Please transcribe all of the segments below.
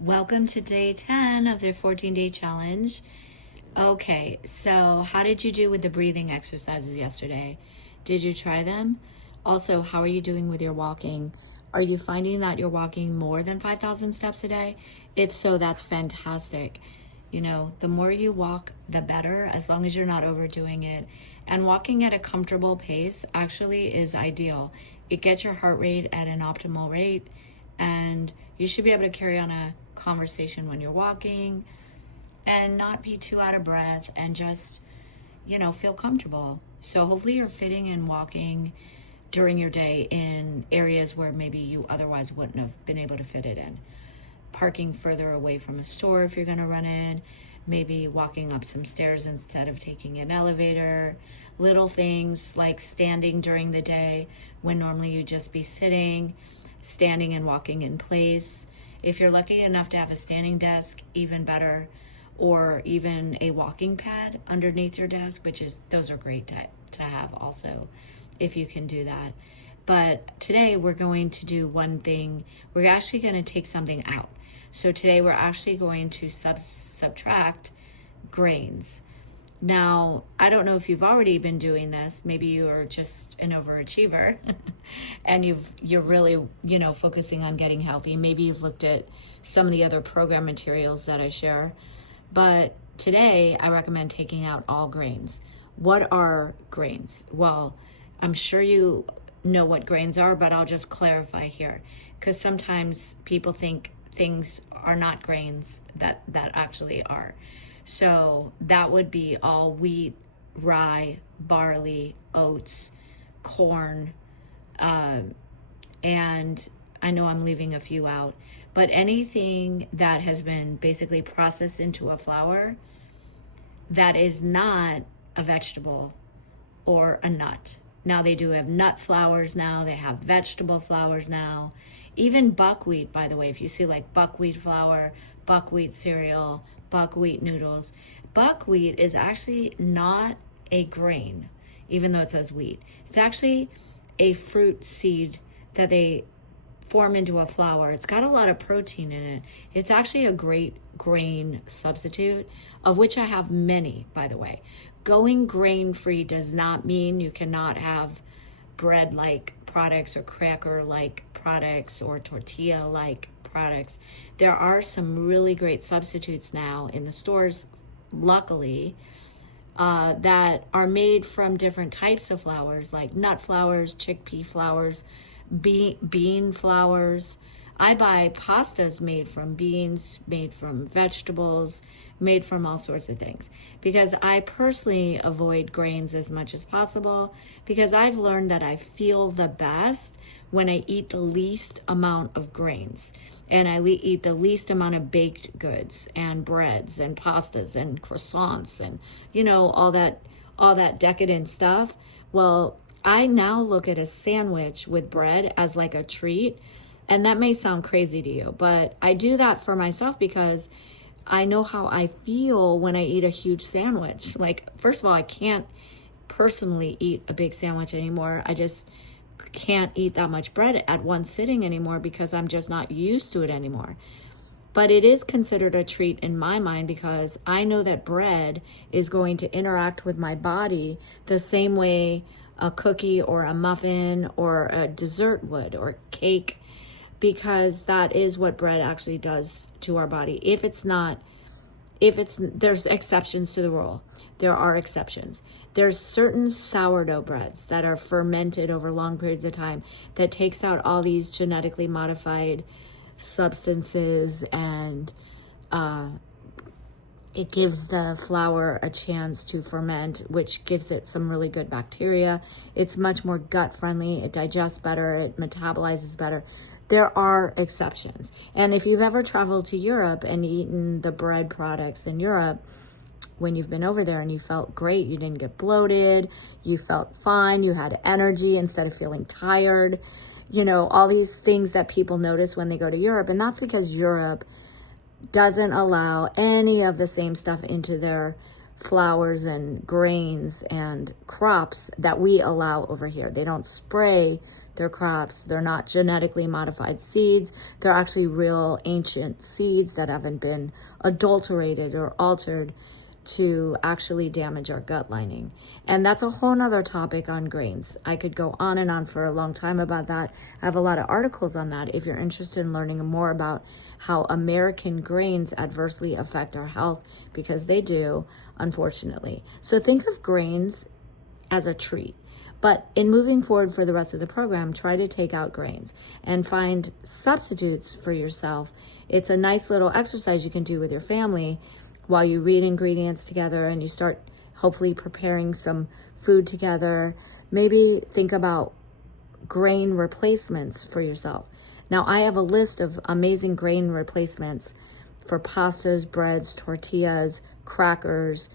Welcome to day 10 of their 14-day challenge. Okay, so how did you do with the breathing exercises yesterday? Did you try them? Also, how are you doing with your walking? Are you finding that you're walking more than 5,000 steps a day? If so, that's fantastic. You know, the more you walk, the better, as long as you're not overdoing it. And walking at a comfortable pace actually is ideal. It gets your heart rate at an optimal rate, and you should be able to carry on a conversation when you're walking and not be too out of breath and just, feel comfortable. So hopefully you're fitting in walking during your day in areas where maybe you otherwise wouldn't have been able to fit it in. Parking further away from a store if you're going to run in, maybe walking up some stairs instead of taking an elevator. Little things like standing during the day when normally you'd just be sitting, standing and walking in place. If you're lucky enough to have a standing desk, even better, or even a walking pad underneath your desk, those are great to have also, if you can do that. But today we're going to do one thing. We're actually going to take something out. So today we're actually going to subtract grains. Now, I don't know if you've already been doing this. Maybe you are just an overachiever and you're really, focusing on getting healthy. Maybe you've looked at some of the other program materials that I share. But today I recommend taking out all grains. What are grains? Well, I'm sure you know what grains are, but I'll just clarify here, because sometimes people think things are not grains that actually are. So that would be all wheat, rye, barley, oats, corn, and I know I'm leaving a few out, but anything that has been basically processed into a flour that is not a vegetable or a nut. Now they do have nut flours now, they have vegetable flours now. Even buckwheat, by the way, if you see like buckwheat flour, buckwheat cereal, buckwheat noodles, buckwheat is actually not a grain, even though it says wheat. It's actually a fruit seed that they form into a flour. It's got a lot of protein in it. It's actually a great grain substitute, of which I have many, by the way. Going grain-free does not mean you cannot have bread-like products or cracker-like products or tortilla-like products. There are some really great substitutes now in the stores, luckily, that are made from different types of flours, like nut flours, chickpea flours, bean flours. I buy pastas made from beans, made from vegetables, made from all sorts of things, because I personally avoid grains as much as possible, because I've learned that I feel the best when I eat the least amount of grains, and I eat the least amount of baked goods and breads and pastas and croissants and all that decadent stuff. Well, I now look at a sandwich with bread as like a treat. And that may sound crazy to you, but I do that for myself because I know how I feel when I eat a huge sandwich. Like, first of all, I can't personally eat a big sandwich anymore. I just can't eat that much bread at one sitting anymore because I'm just not used to it anymore. But it is considered a treat in my mind because I know that bread is going to interact with my body the same way a cookie or a muffin or a dessert would, or cake, because that is what bread actually does to our body. There's exceptions to the rule. There are exceptions. There's certain sourdough breads that are fermented over long periods of time that takes out all these genetically modified substances, and it gives the flour a chance to ferment, which gives it some really good bacteria. It's much more gut friendly. It digests better. It metabolizes better. There are exceptions. And if you've ever traveled to Europe and eaten the bread products in Europe, when you've been over there and you felt great, you didn't get bloated, you felt fine, you had energy instead of feeling tired, all these things that people notice when they go to Europe. And that's because Europe doesn't allow any of the same stuff into their flours and grains and crops that we allow over here. They don't spray their crops. They're not genetically modified seeds. They're actually real ancient seeds that haven't been adulterated or altered to actually damage our gut lining. And that's a whole nother topic on grains. I could go on and on for a long time about that. I have a lot of articles on that if you're interested in learning more about how American grains adversely affect our health, because they do, unfortunately. So think of grains as a treat. But in moving forward for the rest of the program, try to take out grains and find substitutes for yourself. It's a nice little exercise you can do with your family while you read ingredients together and you start hopefully preparing some food together. Maybe think about grain replacements for yourself. Now, I have a list of amazing grain replacements for pastas, breads, tortillas, crackers,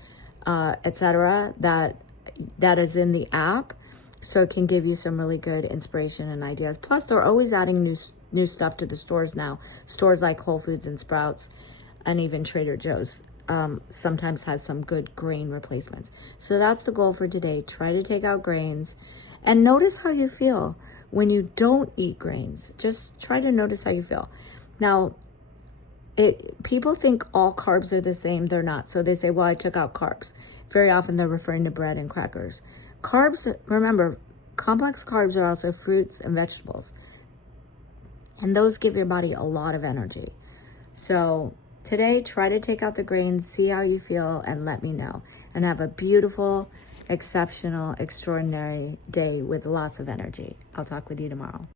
etc. that is in the app, so it can give you some really good inspiration and ideas. Plus, they're always adding new stuff to the stores now. Stores like Whole Foods and Sprouts and even Trader Joe's sometimes has some good grain replacements. So that's the goal for today. Try to take out grains and notice how you feel when you don't eat grains. Just try to notice how you feel. Now, people think all carbs are the same. They're not. So they say, well, I took out carbs. Very often they're referring to bread and crackers. Carbs, remember, complex carbs are also fruits and vegetables. And those give your body a lot of energy. So today, try to take out the grains, see how you feel, and let me know. And have a beautiful, exceptional, extraordinary day with lots of energy. I'll talk with you tomorrow.